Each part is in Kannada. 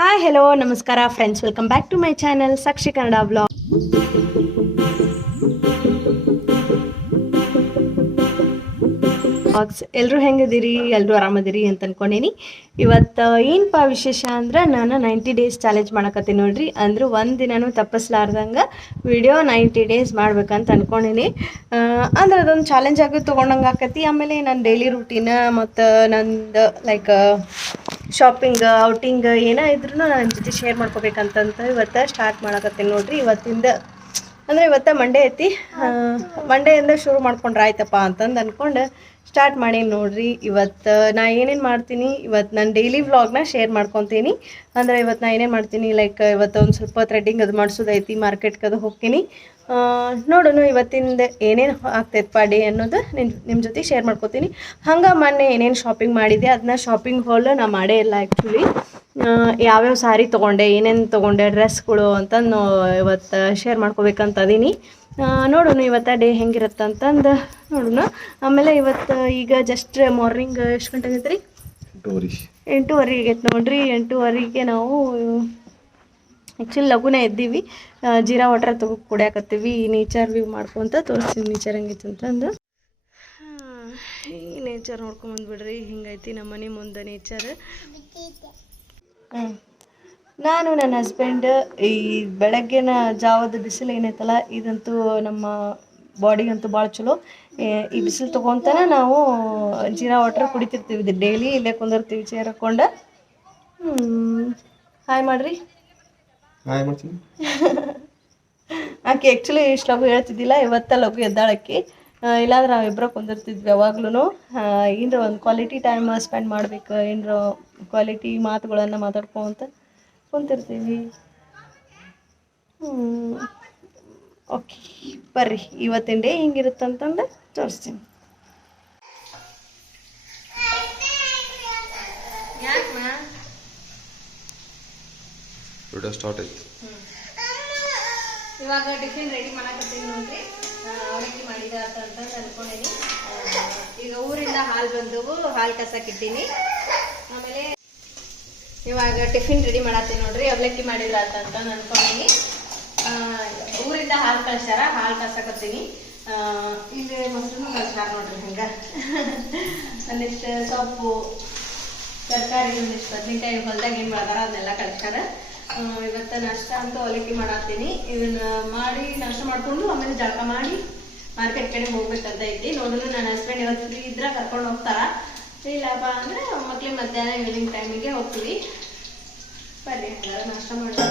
ಹಾಯ್ ಹೆಲೋ ನಮಸ್ಕಾರ friends, welcome back to my channel Sakshi Kannada blog. ಎಲ್ಲರೂ ಹೆಂಗಿದ್ದೀರಿ? ಎಲ್ಲರೂ ಆರಾಮದಿರಿ ಅಂತ ಅನ್ಕೊಂಡೀನಿ. ಇವತ್ತು ಏನಪ್ಪ ವಿಶೇಷ ಅಂದ್ರೆ ನಾನು 90 ಡೇಸ್ ಚಾಲೆಂಜ್ ಮಾಡಕತ್ತೀನಿ ನೋಡ್ರಿ. ಅಂದ್ರೆ ಒಂದು ದಿನನೂ ತಪ್ಪಿಸ್ಲಾರ್ದಂಗೆ ವಿಡಿಯೋ 90 ಡೇಸ್ ಮಾಡ್ಬೇಕಂತ ಅನ್ಕೊಂಡೀನಿ. ಅಂದ್ರೆ ಅದೊಂದು ಚಾಲೆಂಜ್ ಆಗಿ ತೊಗೊಂಡಂಗೆ ಆಕತಿ. ಆಮೇಲೆ ನನ್ನ ಡೈಲಿ ರೂಟೀನ್ ಮತ್ತು ನಂದು ಲೈಕ್ ಶಾಪಿಂಗ್, ಔಟಿಂಗ್ ಏನೇ ಇದ್ರೂ ನನ್ನ ಜೊತೆ ಶೇರ್ ಮಾಡ್ಕೋಬೇಕಂತಂತ ಇವತ್ತು ಸ್ಟಾರ್ಟ್ ಮಾಡಕತ್ತೀನಿ ನೋಡ್ರಿ. ಇವತ್ತಿಂದ ಅಂದರೆ ಇವತ್ತು ಮಂಡೇ ಐತಿ. ಮಂಡೆಯಿಂದ ಶುರು ಮಾಡ್ಕೊಂಡ್ರೆ ಆಯ್ತಪ್ಪ ಅಂತಂದು ಅಂದ್ಕೊಂಡು ಸ್ಟಾರ್ಟ್ ಮಾಡೀನಿ ನೋಡ್ರಿ. ಇವತ್ತು ನಾ ಏನೇನು ಮಾಡ್ತೀನಿ, ಇವತ್ತು ನಾನು ಡೈಲಿ ವ್ಲಾಗ್ನ ಶೇರ್ ಮಾಡ್ಕೊತೀನಿ. ಅಂದರೆ ಇವತ್ತು ನಾ ಏನೇನು ಮಾಡ್ತೀನಿ, ಲೈಕ್ ಇವತ್ತು ಒಂದು ಸ್ವಲ್ಪ ಥ್ರೆಡ್ಡಿಂಗ್ ಅದು ಮಾಡಿಸೋದೈತಿ, ಮಾರ್ಕೆಟ್ಗೆ ಅದು ಹೋಗ್ತೀನಿ. ನೋಡೋಣ ಇವತ್ತಿಂದ ಏನೇನು ಆಗ್ತೈತಪ್ಪ ಡೇ ಅನ್ನೋದು ನಿಮ್ಮ ಜೊತೆ ಶೇರ್ ಮಾಡ್ಕೊತೀನಿ. ಹಂಗೆ ಮೊನ್ನೆ ಏನೇನು ಶಾಪಿಂಗ್ ಮಾಡಿದೆ ಅದನ್ನ ಶಾಪಿಂಗ್ ಹಾಲ್ ನಾ ಮಾಡೇ ಇಲ್ಲ ಆ್ಯಕ್ಚುಲಿ. ಯಾವ್ಯಾವ ಸ್ಯಾರಿ ತೊಗೊಂಡೆ, ಏನೇನು ತೊಗೊಂಡೆ, ಡ್ರೆಸ್ಗಳು ಅಂತಂದು ಇವತ್ತು ಶೇರ್ ಮಾಡ್ಕೋಬೇಕಂತ ಅದೀನಿ. ನೋಡೋಣ ಇವತ್ತು ಡೇ ಹೆಂಗಿರುತ್ತೆ ಅಂತಂದು ನೋಡೋಣ. ಆಮೇಲೆ ಇವತ್ತು ಈಗ ಜಸ್ಟ್ ಮಾರ್ನಿಂಗ್ ಎಷ್ಟು ಗಂಟೆ ಆಗೈತೆ ರೀ? 8:30 ಆಗೈತೆ ನೋಡ್ರಿ. 8:30ಗೆ ನಾವು ಆ್ಯಕ್ಚುಲಿ ಲಘುನೇ ಎದ್ದೀವಿ. ಜೀರಾ ವಾಟರ್ ಕುಡಿಯಾಕತ್ತೀವಿ. ನೇಚರ್ ವ್ಯೂ ಮಾಡ್ಕೊತ ತೋರಿಸ್ತೀವಿ ನೇಚರ್ ಹೆಂಗೈತೆ ಅಂತಂದು. ಈ ನೇಚರ್ ನೋಡ್ಕೊಂಬಂದ್ಬಿಡ್ರಿ, ಹಿಂಗೈತಿ ನಮ್ಮ ಮನೆ ಮುಂದೆ ನೇಚರ್. ನಾನು ನನ್ನ ಹಸ್ಬೆಂಡ್ ಈ ಬೆಳಗ್ಗಿನ ಜಾವದ ಬಿಸಿಲು ಏನೈತಲ್ಲ, ಇದಂತೂ ನಮ್ಮ ಬಾಡಿಗಂತೂ ಭಾಳ ಚಲೋ. ಈ ಬಿಸಿಲು ತೊಗೊತಾನೆ ನಾವು ಜೀರಾ ವಾಟರ್ ಕುಡಿತಿರ್ತೀವಿ ಡೈಲಿ. ಇಲ್ಲೇ ಕುಂದಿರ್ತೀವಿ ಚೇರ್ ಹಾಕ್ಕೊಂಡು. ಹಾಯ್ ಮಾಡಿರಿ. ಹಾಯ್ ಮಾಡ್ತೀನಿ. ಆಕೆ ಆ್ಯಕ್ಚುಲಿ ಇಷ್ಟು ಲಘು ಹೇಳ್ತಿದ್ದಿಲ್ಲ, ಇವತ್ತ ಲಘು ಎದ್ದಾಳಕ್ಕೆ. ಇಲ್ಲಾಂದ್ರೆ ನಾವಿಬ್ಬರು ಕುಂದಿರ್ತಿದ್ವಿ ಯಾವಾಗ್ಲೂ. ಏನರ ಒಂದು ಕ್ವಾಲಿಟಿ ಟೈಮ್ ಸ್ಪೆಂಡ್ ಮಾಡ್ಬೇಕು, ಏನರ ಕ್ವಾಲಿಟಿ ಮಾತುಗಳನ್ನು ಮಾತಾಡ್ಕೊಂತ ಕುಂತಿರ್ತೀವಿ. ಓಕೆ ಬರ್ರಿ, ಇವತ್ತಿನ ಡೇ ಹಿಂಗಿರುತ್ತಂತಂದು ತೋರಿಸ್ತೀನಿ. ವಿಡಿಯೋ ಸ್ಟಾರ್ಟ್ ಆಯ್ತು. ಇವಾಗ ಟಿಫಿನ್ ರೆಡಿ ಮಾಡಕತ್ತೀನಿ ನೋಡ್ರಿ. ಅವಲಕ್ಕಿ ಮಾಡಿದ ಅಂತ ಅನ್ಕೊಂಡೀನಿ. ಈಗ ಊರಿಂದ ಹಾಲು ಬಂದವು, ಹಾಲು ಕಸಕ್ಕಿಟ್ಟೀನಿ. ಆಮೇಲೆ ಇವಾಗ ಟಿಫಿನ್ ರೆಡಿ ಮಾಡತ್ತೀನಿ ನೋಡ್ರಿ. ಅವಲಕ್ಕಿ ಮಾಡಿದ್ರ ಅಂತ ಅನ್ಕೊಂಡೀನಿ. ಊರಿಂದ ಹಾಲು ಕಳ್ಸ್ಯಾರ, ಹಾಲು ಕಸಕತ್ತೀನಿ. ಇಲ್ಲಿ ಮೊಸರು ಕಳ್ಸ್ಯಾರ ನೋಡ್ರಿ. ಹಂಗ ಒಂದಿಷ್ಟು ಸೊಪ್ಪು, ತರಕಾರಿ, ಒಂದಿಷ್ಟು ಬದ್ನಿಕಾಯಿ ಹೊಲ್ದಾಗ ಏನು ಮಾಡ್ದಾರ ಅದನ್ನೆಲ್ಲ ಕಳ್ಸ್ಯಾರ. ಇವತ್ತು ನಾಷ್ಟ ಅಂತ ಅವಲಕ್ಕಿ ಮಾಡತ್ತೀನಿ. ಇದನ್ನ ಮಾಡಿ ನಾಷ್ಟ ಮಾಡಿಕೊಂಡು ಆಮೇಲೆ ಜಳಕ ಮಾಡಿ ಮಾರ್ಕೆಟ್ ಕಡೆ ಹೋಗ್ಬೇಕಂತ ಐತಿ. ನೋಡೋಣ ನನ್ನ ಹಸ್ಬೆಂಡ್ ಇವತ್ತು ಫ್ರೀ ಇದ್ರೆ ಕರ್ಕೊಂಡು ಹೋಗ್ತಾರ, ಇಲ್ಲಪ್ಪ ಅಂದರೆ ಮಕ್ಳಿಗೆ ಮಧ್ಯಾಹ್ನ ಈವ್ನಿಂಗ್ ಟೈಮಿಗೆ ಹೋಗ್ತೀವಿ. ಬರ್ರಿ ನಾಷ್ಟ ಮಾಡೋಣ.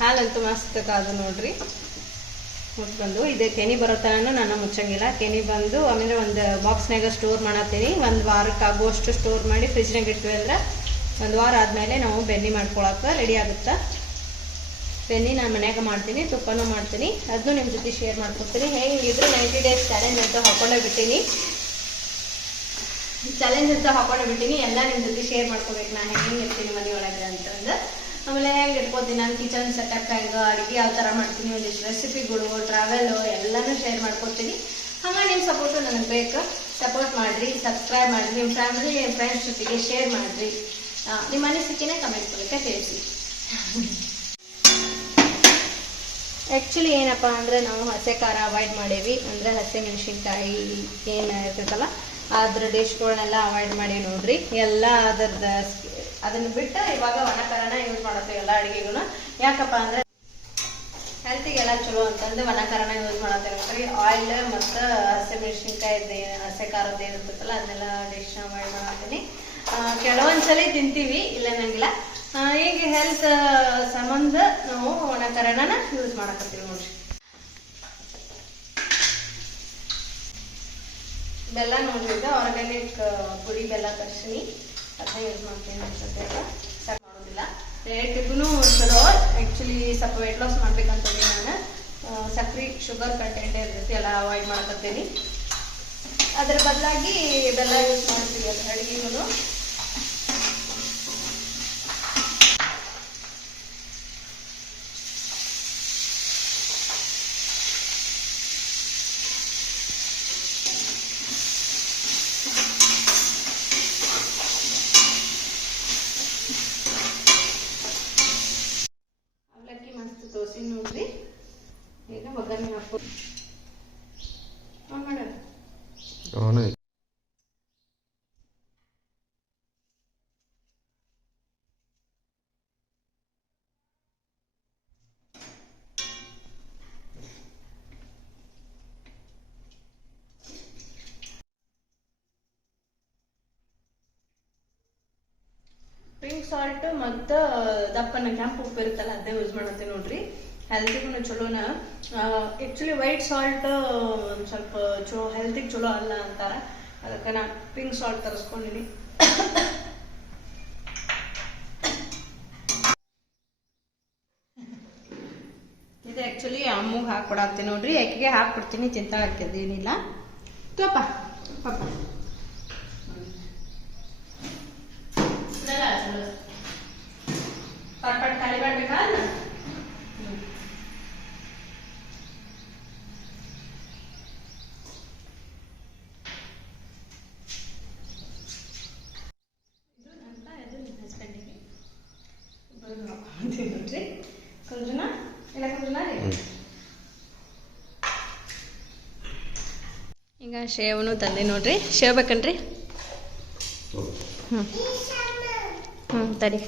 ಹಾಲಂತೂ ಮಸ್ತ್ ಕಾದು ನೋಡ್ರಿ. ಬಂದು ಇದು ಕೆನಿ ಬರೋ ಥರನೂ ನಾನು ಮುಚ್ಚಂಗಿಲ್ಲ. ಕೆನಿ ಬಂದು ಆಮೇಲೆ ಒಂದು ಬಾಕ್ಸ್ನಾಗ ಸ್ಟೋರ್ ಮಾಡತ್ತೀನಿ. ಒಂದು ವಾರಕ್ಕೆ ಆಗುವಷ್ಟು ಸ್ಟೋರ್ ಮಾಡಿ ಫ್ರಿಜ್ನಾಗ ಇಟ್ವಿ ಅಂದ್ರೆ ಒಂದು ವಾರ ಆದಮೇಲೆ ನಾವು ಬೆಣ್ಣೆ ಮಾಡ್ಕೊಳಕ್ಕೆ ರೆಡಿ ಆಗುತ್ತೆ. ಬೆಣ್ಣೆ ನಾನು ಮನ್ಯಾಗ ಮಾಡ್ತೀನಿ, ತುಪ್ಪನೂ ಮಾಡ್ತೀನಿ. ಅದನ್ನು ನಿಮ್ಮ ಜೊತೆ ಶೇರ್ ಮಾಡ್ಕೊತೀನಿ. ಹೆಂಗಿದ್ರು 90 ಡೇಸ್ ಚಾಲೆಂಜ್ ಅಂತ ಹಾಕೊಂಡೇ ಬಿಟ್ಟೀನಿ. ಚಾಲೆಂಜ್ ಅಂತ ಹಾಕೊಂಡೇ ಬಿಟ್ಟೀನಿ. ಎಲ್ಲ ನಿಮ್ಮ ಜೊತೆ ಶೇರ್ ಮಾಡ್ಕೋಬೇಕು, ನಾನು ಹೆಂಗೆ ಇರ್ತೀನಿ ಮನೆಯೊಳಗೆ ಅಂತಂದು. ಆಮೇಲೆ ಹೆಂಗೆ ಇಟ್ಕೋತೀನಿ, ನಾನು ಕಿಚನ್ ಸೆಟಪ್ ಹೆಂಗೆ, ಅಡುಗೆ ಯಾವ ಥರ ಮಾಡ್ತೀನಿ, ಒಂದಿಷ್ಟು ರೆಸಿಪಿಗಳು, ಟ್ರಾವೆಲು ಎಲ್ಲನೂ ಶೇರ್ ಮಾಡ್ಕೊತೀನಿ. ಹಂಗೆ ನಿಮ್ಮ ಸಪೋರ್ಟು ನನಗೆ ಬೇಕು. ಸಪೋರ್ಟ್ ಮಾಡಿರಿ, ಸಬ್ಸ್ಕ್ರೈಬ್ ಮಾಡಿರಿ, ನಿಮ್ಮ ಫ್ಯಾಮಿಲಿ, ನಿಮ್ಮ ಫ್ರೆಂಡ್ಸ್ ಜೊತೆಗೆ ಶೇರ್ ಮಾಡಿರಿ. ನಿಮ್ಮ ಅನಿಸಿಕೆನೇ ಕಮೆಂಟ್ ಮೂಲಕ ತಿಳಿಸಿ. ಆ್ಯಕ್ಚುಲಿ ಏನಪ್ಪ ಅಂದರೆ ನಾವು ಹಸೆ ಖಾರ ಅವಾಯ್ಡ್ ಮಾಡೇವಿ. ಅಂದರೆ ಹಸೆ ಮೆಣಸಿನ್ಕಾಯಿ ಏನು ಇರ್ತೈತಲ್ಲ ಅದ್ರ ಡಿಶ್ಗಳನ್ನೆಲ್ಲ ಅವಾಯ್ಡ್ ಮಾಡೀವಿ ನೋಡ್ರಿ. ಎಲ್ಲ ಅದನ್ನು ಬಿಟ್ಟು ಇವಾಗ ಒಣ ಖಾರನ ಯೂಸ್ ಮಾಡತ್ತೀವಿ ಎಲ್ಲ ಅಡುಗೆಗೂ. ಯಾಕಪ್ಪ ಅಂದರೆ ಹೆಲ್ತಿಗೆಲ್ಲ ಚಲೋ ಅಂತಂದು ಒಣ ಖಾರನ ಯೂಸ್ ಮಾಡತ್ತೀವಿ ನೋಡ್ರಿ. ಆಯಿಲ್ ಮತ್ತು ಹಸೆ ಮೆಣಸಿನ್ಕಾಯಿ ಹಸೆ ಖಾರದ್ದು ಏನಿರ್ತೈತಲ್ಲ ಅದನ್ನೆಲ್ಲ ಡಿಶ್ನ ಅವಾಯ್ಡ್ ಮಾಡತ್ತೀನಿ. ಕೆಲವೊಂದ್ಸಲ ತಿಂತೀವಿ, ಇಲ್ಲ ನಂಗಿಲ್ಲ. ಈಗ ಹೆಲ್ತ್ ಸಂಬಂಧ ನಾವು ಒಣ ಖಾರನ ಯೂಸ್ ಮಾಡಕತ್ತೀವಿ ನೋಡ್ರಿ. ಬೆಲ್ಲ ನೋಡ್ರಿ, ಆರ್ಗ್ಯಾನಿಕ್ ಪುಡಿ ಬೆಲ್ಲ ತರ್ಸಿನಿ, ಅದನ್ನ ಯೂಸ್ ಮಾಡ್ತೀನಿ. ಅನ್ಸುತ್ತೆ ಸಾಕು ಮಾಡೋದಿಲ್ಲ. ರೇಟಿಗೂ ಚಲೋ. ಆ್ಯಕ್ಚುಲಿ ಸ್ವಲ್ಪ ವೆಯ್ಟ್ ಲಾಸ್ ಮಾಡ್ಬೇಕಂತಂದು ನಾನು ಸಕ್ಕರೆ ಫ್ರೀ ಶುಗರ್ ಕಂಟೆಂಟ್ ಇರ್ತೈತಿ ಎಲ್ಲ ಅವಾಯ್ಡ್ ಮಾಡಕತ್ತೀನಿ. ಅದ್ರ ಬದಲಾಗಿ ಬೆಲ್ಲ ಯೂಸ್ ಮಾಡ್ತೀವಿ ಅದು ಅಡುಗೆಗೂ. ಅವಲಕ್ಕಿ ಮಸ್ತ್ ತೋರಿಸಿ ನೋಡ್ರಿ. ಈಗ ಒಗ್ಗರಣೆ ಹಾಕೋ ಮಾಡ ಅವನೇ ಪಿಂಕ್ ಸಾಲ್ಟ್ ಮತ್ತು ದಪ್ಪನ ಕೆಂಪು ಉಪ್ಪು ಇರುತ್ತಲ್ಲ ಅದೇ ಯೂಸ್ ಮಾಡತ್ತೀನಿ ನೋಡ್ರಿ. ಹೆಲ್ತಿಗೂ ಚಲೋನ. ಆ್ಯಕ್ಚುಲಿ ವೈಟ್ ಸಾಲ್ಟ್ ಒಂದು ಸ್ವಲ್ಪ ಚಲೋ ಹೆಲ್ತಿಗೆ ಚಲೋ ಅಲ್ಲ ಅಂತಾರೆ. ಅದಕ್ಕೆ ನಾನು ಪಿಂಕ್ ಸಾಲ್ಟ್ ತರಿಸ್ಕೊಂಡಿನಿ. ಇದು ಆ್ಯಕ್ಚುಲಿ ಅಮ್ಮಗೆ ಹಾಕ್ಕೊಡಾಕ್ತೀನಿ ನೋಡ್ರಿ. ಯಾಕೆಗೆ ಹಾಕ್ಬಿಡ್ತೀನಿ, ಚಿಂತಾಳಕ್ಕೇನಿಲ್ಲ. ತೋಪ ಪಾಪ ಪಟ್ ಖಾಲಿ ಮಾಡ್ಬೇಕಾ? ಹಸ್ಬೆಂಡಿಗೆ ನೋಡ್ರಿ ಕುಂದ್ರನ ಎಲ್ಲ ಕುಂದ್ರನ ರೀ. ಈಗ ಶೇವನು ತಂದೆ ನೋಡ್ರಿ. ಶೇವ್ ಬೇಕನ್ರಿ? ತಡಿ.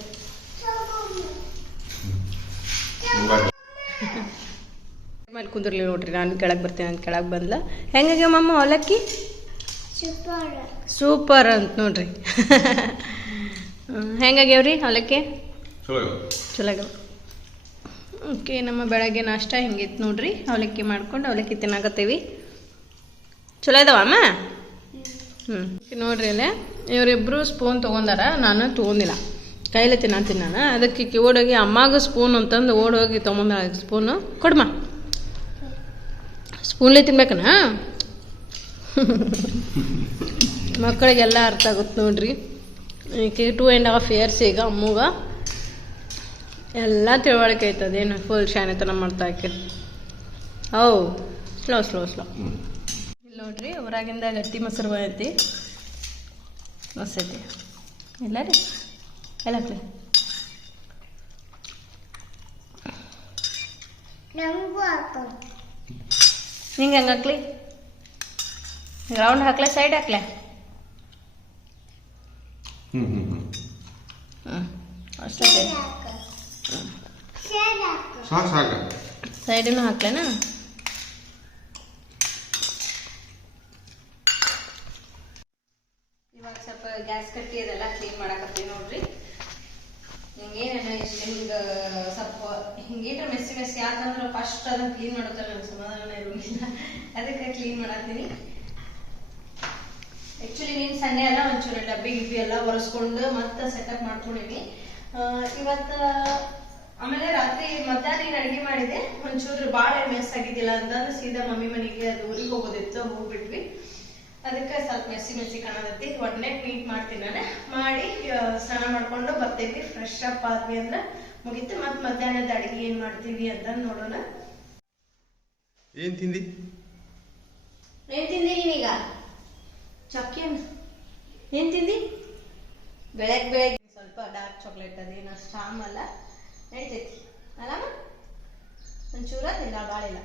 ಮೇಲೆ ಕುಂದಿರ್ಲಿ ನೋಡ್ರಿ. ನಾನು ಕೆಳಗೆ ಬರ್ತೀನಿ ಅಂತ ಕೆಳಗೆ ಬಂದ್ಲ. ಹೆಂಗಾಗ್ಯಾವ ಮಮ್ಮ ಅವಲಕ್ಕಿ? ಸೂಪರ್ ಅಂತ ನೋಡ್ರಿ. ಹೆಂಗಾಗ್ಯಾವ್ರಿ ಅವಲಕ್ಕಿ? ಚಲೋ ಆಗ್ಯಾವ. ಓಕೆ, ನಮ್ಮ ಬೆಳಗ್ಗೆ ನಾಷ್ಟ ಹೆಂಗಿತ್ತು ನೋಡ್ರಿ. ಅವಲಕ್ಕಿ ಮಾಡ್ಕೊಂಡು ಅವಲಕ್ಕಿ ತಿನ್ನಾಕತ್ತೀವಿ. ಚಲೋ ಇದಾವ ಅಮ್ಮ? ನೋಡ್ರಿ ಅಲ್ಲೇ ಇವರಿಬ್ಬರು ಸ್ಪೂನ್ ತೊಗೊಂಡಾರ, ನಾನು ತೊಗೊಂಡಿಲ್ಲ. ಕೈಲೇ ತಿನ್ನತ್ತೀನಿ ನಾನು. ಅದಕ್ಕೆ ಓಡೋಗಿ ಅಮ್ಮಾಗ ಸ್ಪೂನ್ ಅಂತಂದು ಓಡೋಗಿ ತೊಗೊಂಡ ಸ್ಪೂನು. ಕೊಡಮ್ಮ, ಸ್ಪೂನ್ಲೇ ತಿನ್ಬೇಕನ? ಮಕ್ಕಳಿಗೆಲ್ಲ ಅರ್ಥ ಆಗುತ್ತೆ ನೋಡ್ರಿ. ಈಕೆ 2.5 years ಈಗ ಅಮ್ಮಗ ಎಲ್ಲ ತಿಳುವಳಿಕೆ ಐತದ. ಏನು ಫುಲ್ ಶಾನೆತನ ಮಾಡ್ತಾ ಆಕೆ. Slow slow slow. ಇಲ್ಲಿ ನೋಡ್ರಿ ಹೊರಗಿಂದ ಗಟ್ಟಿ ಮೊಸರು ಐತಿ, ಮಸ್ತೈತಿ. ಇಲ್ಲ ರೀ ಎಲ್ಲ ಹಾಕ್ಲಿ. ನಿಂಗೆ ಹೆಂಗೆ ಹಾಕ್ಲಿ? ರೌಂಡ್ ಹಾಕ್ಲೆ ಸೈಡ್ ಹಾಕ್ಲೆ? ಅಷ್ಟೇ. ಸೈಡನ್ನು ಹಾಕ್ಲೇನಾ? ಇವಾಗ ಸ್ವಲ್ಪ ಗ್ಯಾಸ್ ಕಟ್ಟಿ ಅದೆಲ್ಲ ಕ್ಲೀನ್ ಮಾಡಕತ್ತೀವಿ ನೋಡ್ರಿ. ಹಿಂಗೇನ ಇಷ್ಟು ಹಿಂಗೆ ಸ್ವಲ್ಪ ಹಿಂಗೇನ್ರ ಮೆಸ್ಸಿ ಯಾಕಂದ್ರೆ ಫಸ್ಟ್ ಅದನ್ನು ಕ್ಲೀನ್ ಮಾಡೋತಾರೆ, ನನ್ನ ಸಮಾಧಾನ ಇರೋಂಗಿಲ್ಲ. ಅದಕ್ಕೆ ಕ್ಲೀನ್ ಮಾಡತ್ತೀನಿ. ಆ್ಯಕ್ಚುಲಿ ನೀನು ಸಂಡೆ ಎಲ್ಲ ಒಂಚೂರು ಡಬ್ಬಿ ಗಿಬ್ಬಿ ಎಲ್ಲ ಒರೆಸ್ಕೊಂಡು ಮತ್ತೆ ಸೆಟಪ್ ಮಾಡ್ಕೊಂಡಿನಿ ಇವತ್ತು. ಆಮೇಲೆ ರಾತ್ರಿ ಮಧ್ಯಾಹ್ನ ಏನು ಅಡುಗೆ ಮಾಡಿದೆ, ಒಂಚೂರು ಭಾಳ ಮೆಸ್ ಆಗಿದ್ದಿಲ್ಲ ಅಂತಂದ್ರೆ ಸೀದಾ ಮಮ್ಮಿ ಮನೆಗೆ ಅದು ಊರಿಗೆ ಹೋಗೋದಿತ್ತು, ಹೋಗ್ಬಿಟ್ವಿ. ಅದಕ್ಕೆ ಸ್ವಲ್ಪ ಮೆಸ್ಸಿ ಕಾಣತೈತಿ. ಒಡನೆ ನೀಟ್ ಮಾಡ್ತೀನಿ ನಾನು. ಮಾಡಿ ಸ್ನಾನ ಮಾಡ್ಕೊಂಡು ಬರ್ತೈತಿ. ಫ್ರೆಶ್ ಅಪ್ ಆದ್ವಿ ಅಂದ್ರೆ ಮುಗೀತು. ಮತ್ತೆ ಮಧ್ಯಾಹ್ನದ ಅಡುಗೆ ಏನು ಮಾಡ್ತೀವಿ ಅಂತ ನೋಡೋಣ. ಏನು ತಿಂದಿ ನೀನೀಗ? ಚಕ್ಕಿಯನ್ನ ಏನು ತಿಂದಿ? ಬೆಳಗ್ಗೆ ಸ್ವಲ್ಪ ಡಾರ್ಕ್ ಚಾಕ್ಲೇಟ್ ಅದೇನು ಅಷ್ಟು ಆಮಲ್ಲ, ನಡಿತೈತಿ ಅಲ್ಲಮ್ಮ? ಒಂಚೂರ ತಿಂದ, ಭಾಳಿಲ್ಲ.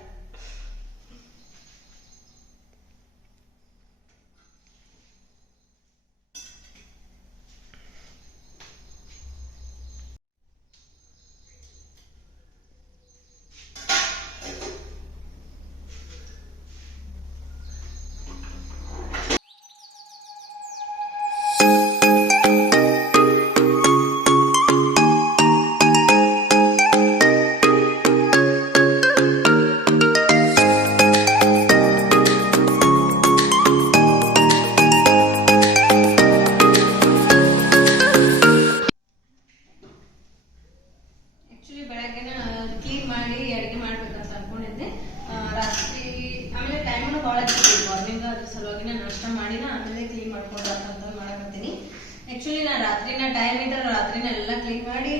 ಆ್ಯಕ್ಚುಲಿ ನಾನು ರಾತ್ರಿನ ಟೈಮ್ ಇದ್ರೆ ರಾತ್ರಿನ ಎಲ್ಲ ಕ್ಲೀನ್ ಮಾಡಿ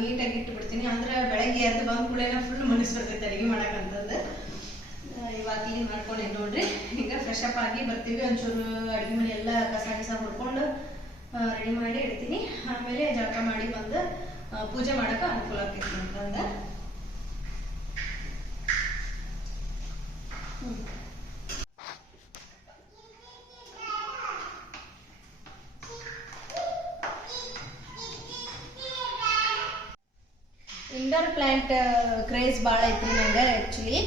ನೀಟಾಗಿ ಇಟ್ಬಿಡ್ತೀನಿ. ಅಂದ್ರೆ ಬೆಳಗ್ಗೆ ಎದ್ದು ಬಂದ ಕೂಡಲೇ ಫುಲ್ ಮನಸ್ಸು ಬರ್ತೈತೆ ಅಡುಗೆ ಮಾಡಕ್ಕಂತಂದು. ಇವಾಗ ಕ್ಲೀನ್ ಮಾಡ್ಕೊಂಡೆ ನೋಡ್ರಿ. ಈಗ ಫ್ರೆಶ್ ಅಪ್ ಆಗಿ ಬರ್ತೀವಿ. ಒಂಚೂರು ಅಡುಗೆ ಮನೆ ಎಲ್ಲ ಕಸ ಹೊಡ್ಕೊಂಡು ರೆಡಿ ಮಾಡಿ ಇಡ್ತೀನಿ. ಆಮೇಲೆ ಜಳಕ ಮಾಡಿ ಬಂದು ಪೂಜೆ ಮಾಡೋಕೆ ಅನುಕೂಲ ಆಗ್ತೈತಿ ಅಂತಂದ. ಇಂಡೋರ್ ಪ್ಲಾಂಟ್ ಕ್ರೇಜ್ ಭಾಳ ಐತ್ರಿ ನಂಗೆ ಆ್ಯಕ್ಚುಲಿ.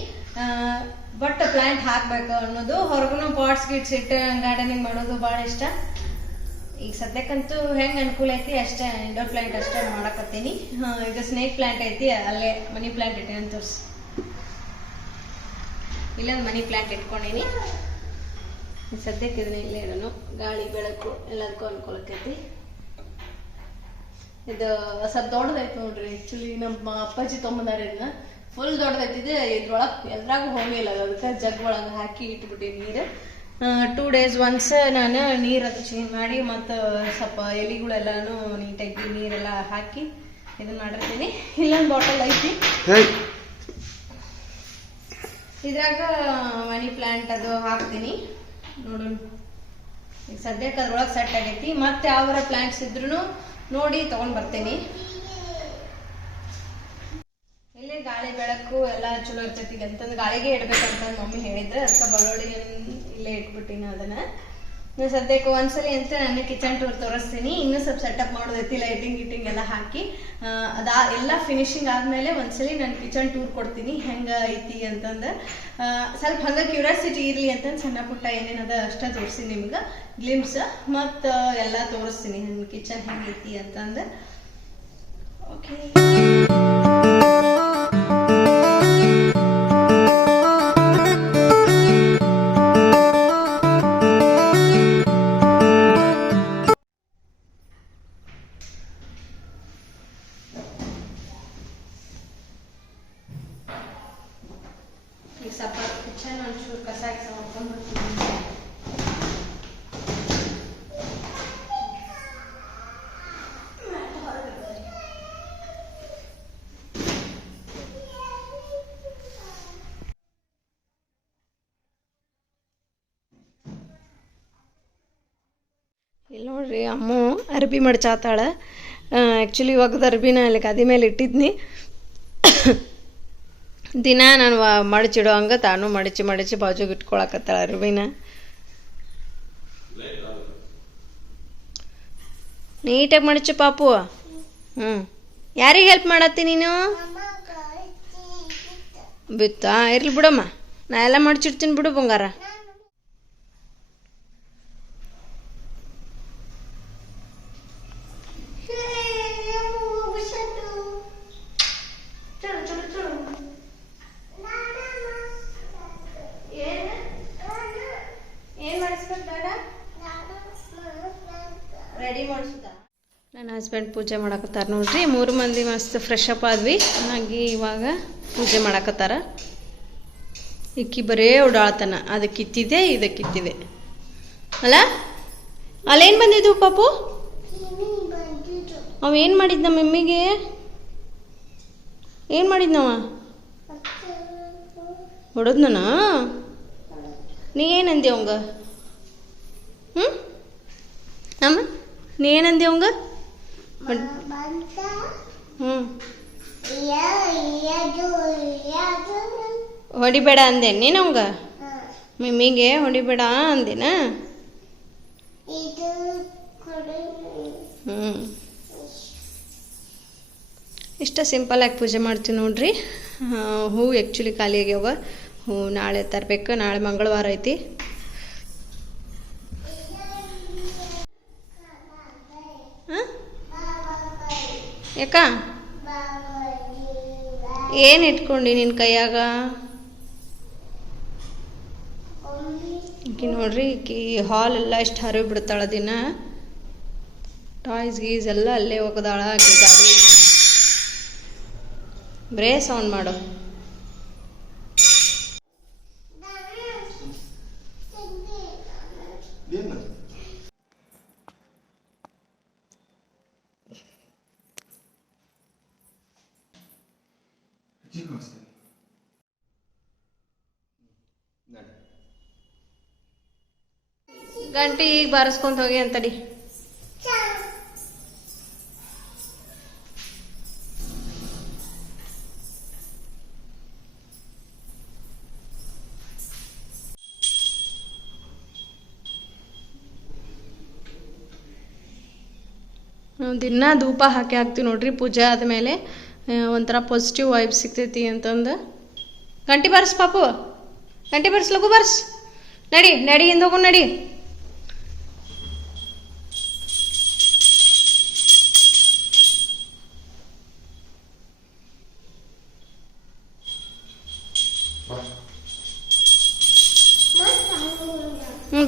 ಬಟ್ ಪ್ಲಾಂಟ್ ಹಾಕಬೇಕು ಅನ್ನೋದು, ಹೊರಗೂ ಪಾಟ್ಸ್ ಗಿಟ್ಸ್ ಇಟ್ಟು ಗಾರ್ಡನಿಂಗ್ ಮಾಡೋದು ಭಾಳ ಇಷ್ಟ. ಈಗ ಸದ್ಯಕ್ಕಂತೂ ಹೆಂಗೆ ಅನುಕೂಲ ಐತಿ ಅಷ್ಟೇ ಇಂಡೋರ್ ಪ್ಲಾಂಟ್ ಅಷ್ಟೇ ಮಾಡಕತ್ತೀನಿ. ಈಗ ಸ್ನೇಕ್ ಪ್ಲಾಂಟ್ ಐತಿ, ಅಲ್ಲೇ ಮನಿ ಪ್ಲಾಂಟ್ ಇಟ್ಟೇನೆ ತೋರಿಸಿ. ಇಲ್ಲೊಂದು ಮನಿ ಪ್ಲಾಂಟ್ ಇಟ್ಕೊಂಡೀನಿ. ಸದ್ಯಕ್ಕೆ ಇದನ್ನ ಇಲ್ಲೇ ಇಡೋನು, ಗಾಳಿ ಬೆಳಕು ಎಲ್ಲದಕ್ಕೂ ಅನುಕೂಲಕ್ಕೈತಿ. ಇದು ಸ್ವಲ್ಪ ದೊಡ್ಡದೈತಿ ನೋಡ್ರಿ. ಆ್ಯಕ್ಚುಲಿ ನಮ್ಮ ಅಪ್ಪಾಜಿ ತೊಗೊಂಬಂದಾರ ಇದನ್ನ. ಫುಲ್ ದೊಡ್ಡದೈತಿದೆ. ಇದ್ರೊಳಗೆ ಎದ್ರಾಗೂ ಹೋಗಿಲ್ಲ, ಅದಕ್ಕೆ ಜಗ್ ಒಳಗೆ ಹಾಕಿ ಇಟ್ಬಿಟ್ಟಿನಿ ನೀರು. 2 days ಒನ್ಸ್ ನಾನು ನೀರು ಅದು ಚೇಂಜ್ ಮಾಡಿ ಮತ್ತು ಸ್ವಲ್ಪ ಎಲೆಗಳೆಲ್ಲನೂ ನೀಟಾಗಿ ನೀರೆಲ್ಲ ಹಾಕಿ ಇದನ್ನ ಮಾಡಿರ್ತೀನಿ. ಇಲ್ಲೊಂದು ಬಾಟಲ್ ಐತಿ, ಇದ್ರಾಗ ಮನಿ ಪ್ಲಾಂಟ್ ಅದು ಹಾಕ್ತೀನಿ ನೋಡೋಣ. ಈಗ ಸದ್ಯಕ್ಕೆ ಅದ್ರೊಳಗೆ ಸೆಟ್ ಆಗೈತಿ. ಮತ್ತೆ ಯಾವ್ದಾರ ಪ್ಲಾಂಟ್ಸ್ ಇದ್ರೂ ನೋಡಿ ತೊಗೊಂಡು ಬರ್ತೀನಿ. ಇಲ್ಲೇ ಗಾಳಿ ಬೆಳಕು ಎಲ್ಲ ಚಲೋ ಇರ್ತೈತಿ. ಅಂತಂದು ಗಾಳಿಗೆ ಇಡ್ಬೇಕಂತ ಮಮ್ಮಿ ಹೇಳಿದ್ರೆ ಅದಕ್ಕೆ ಬಳ್ಳೊಳ್ಳಿ ಇಲ್ಲೇ ಇಟ್ಬಿಟ್ಟಿನಿ ಅದನ್ನು. ಸದ್ಯಕ್ಕೆ ಒಂದ್ಸಲಿ ಅಂತ ನಾನು ಕಿಚನ್ ಟೂರ್ ತೋರಿಸ್ತೀನಿ. ಇನ್ನೂ ಸ್ವಲ್ಪ ಸೆಟಪ್ ಮಾಡೋದೈತಿ, ಲೈಟಿಂಗ್ ಎಲ್ಲ ಹಾಕಿ. ಎಲ್ಲ ಫಿನಿಶಿಂಗ್ ಆದಮೇಲೆ ಒಂದ್ಸಲಿ ನಾನು ಕಿಚನ್ ಟೂರ್ ಕೊಡ್ತೀನಿ ಹೆಂಗೆ ಐತಿ ಅಂತಂದು. ಸ್ವಲ್ಪ ಹಂಗೆ ಕ್ಯೂರಿಯಾಸಿಟಿ ಇರಲಿ ಅಂತಂದು ಸಣ್ಣ ಪುಟ್ಟ ಏನೇನದ ಅಷ್ಟೇ ತೋರಿಸಿ ನಿಮ್ಗೆ ಗ್ಲಿಮ್ಸ್. ಮತ್ತು ಎಲ್ಲ ತೋರಿಸ್ತೀನಿ ನನ್ನ ಕಿಚನ್ ಹೆಂಗೈತಿ ಅಂತಂದು. ಓಕೆ, ಈಗ ಸ್ವಲ್ಪ ಕಿಚನ್ ಒಂಚೂರು ಕಸ ಮಾಡ್ಕೊಂಡು ಬರ್ತೀನಿ. ಇಲ್ಲಿ ನೋಡ್ರಿ, ಅಮ್ಮ ಅರ್ಬಿ ಮಡ್ಚಾತಾಳ. ಆ್ಯಕ್ಚುಲಿ ಒಗ್ದ ಅರ್ಬಿನ ಅಲ್ಲಿ ಗದಿ ಮೇಲೆ ಇಟ್ಟಿದ್ನಿ. ದಿನ ನಾನು ಮಡಚಿಡೋ ಹಂಗೆ ತಾನು ಮಡಚಿ ಬಾಜುಗೆ ಇಟ್ಕೊಳಕತ್ತಾಳ ಅರ್ಬಿನ. ನೀಟಾಗಿ ಮಡಚು ಪಾಪು. ಯಾರಿಗೆ ಹೆಲ್ಪ್ ಮಾಡತ್ತಿ ನೀನು? ಬಿತ್ತಾ ಇರ್ಲಿ ಬಿಡಮ್ಮ, ನಾ ಎಲ್ಲ ಮಡಚಿಡ್ತೀನಿ ಬಿಡು ಬಂಗಾರ. ರೆಡಿ ಮಾಡಿಸ್ತಾ ನನ್ನ ಹಸ್ಬೆಂಡ್ ಪೂಜೆ ಮಾಡಕತ್ತಾರ ನೋಡ್ರಿ. 3 ಮಂದಿ ಮಸ್ತ್ ಫ್ರೆಶ್ ಅಪ್ ಆದ್ವಿ. ಹಾಗೆ ಇವಾಗ ಪೂಜೆ ಮಾಡಕತ್ತಾರ. ಇಕ್ಕಿ ಬರೇ ಓಡಾಳ್ತಾನ, ಅದಕ್ಕಿತ್ತಿದೆ ಇದಕ್ಕಿತ್ತಿದೆ ಅಲ್ಲ. ಅಲ್ಲೇನು ಬಂದಿದ್ವು ಪಾಪು? ಅವೇನು ಮಾಡಿದ್ ನಮ್ಮ ಮಮ್ಮಿಗೆ? ಏನು ಮಾಡಿದ್ನವ? ಹೊಡೋದ್ನ? ನೀ ಏನಂದಿ ಅವಂಗ? ಅಮ್ಮ ನೀ ಏನಂದಿ ಅವಂಗ? ಹೊಡಿಬೇಡ ಅಂದೆ ನೀನು ಅವಂಗ? ಮಮ್ಮಿಗೆ ಹೊಡಿಬೇಡ ಅಂದೇನ? ಇಷ್ಟ ಸಿಂಪಲಾಗಿ ಪೂಜೆ ಮಾಡ್ತೀವಿ ನೋಡ್ರಿ. ಹೂ ಆ್ಯಕ್ಚುಲಿ ಖಾಲಿ ಆಗ್ಯಾವ. ಹೂ ನಾಳೆ ತರಬೇಕು. ನಾಳೆ ಮಂಗಳವಾರ ಐತಿ. ಯಾಕ ಏನು ಇಟ್ಕೊಂಡು ನಿನ್ನ ಕೈಯಾಗ? ಈಕಿ ನೋಡ್ರಿ, ಈಕಿ ಹಾಲ್ ಎಲ್ಲ ಎಷ್ಟು ಹರಿವಿ ಬಿಡ್ತಾಳ ದಿನ. ಟಾಯ್ಸ್ ಗೀಸ್ ಎಲ್ಲ ಅಲ್ಲೇ ಹೋಗದಾಳ. ಆಕಿ ಗಾಡಿ ಬರೇ ಸೌಂಡ್ ಮಾಡು. ಗಂಟೆ ಈಗ ಬಾರಿಸ್ಕೊಂತ ಹೋಗಿ ಅಂತಡಿ. ದಿನ ಧೂಪ ಹಾಕ್ತೀವಿ ನೋಡ್ರಿ ಪೂಜೆ ಆದಮೇಲೆ ಒಂಥರ ಪಾಸಿಟಿವ್ ವೈಬ್ ಸಿಗ್ತೈತಿ ಅಂತಂದು. ಗಂಟೆ ಬಾರಿಸ್ ಪಾಪು, ಗಂಟೆ ಬಾರಿಸ್, ಲಘು ಬಾರಿಸ್. ನಡಿ ನಡಿ ಹಿಂದೆ ಹೋಗು, ನಡಿ.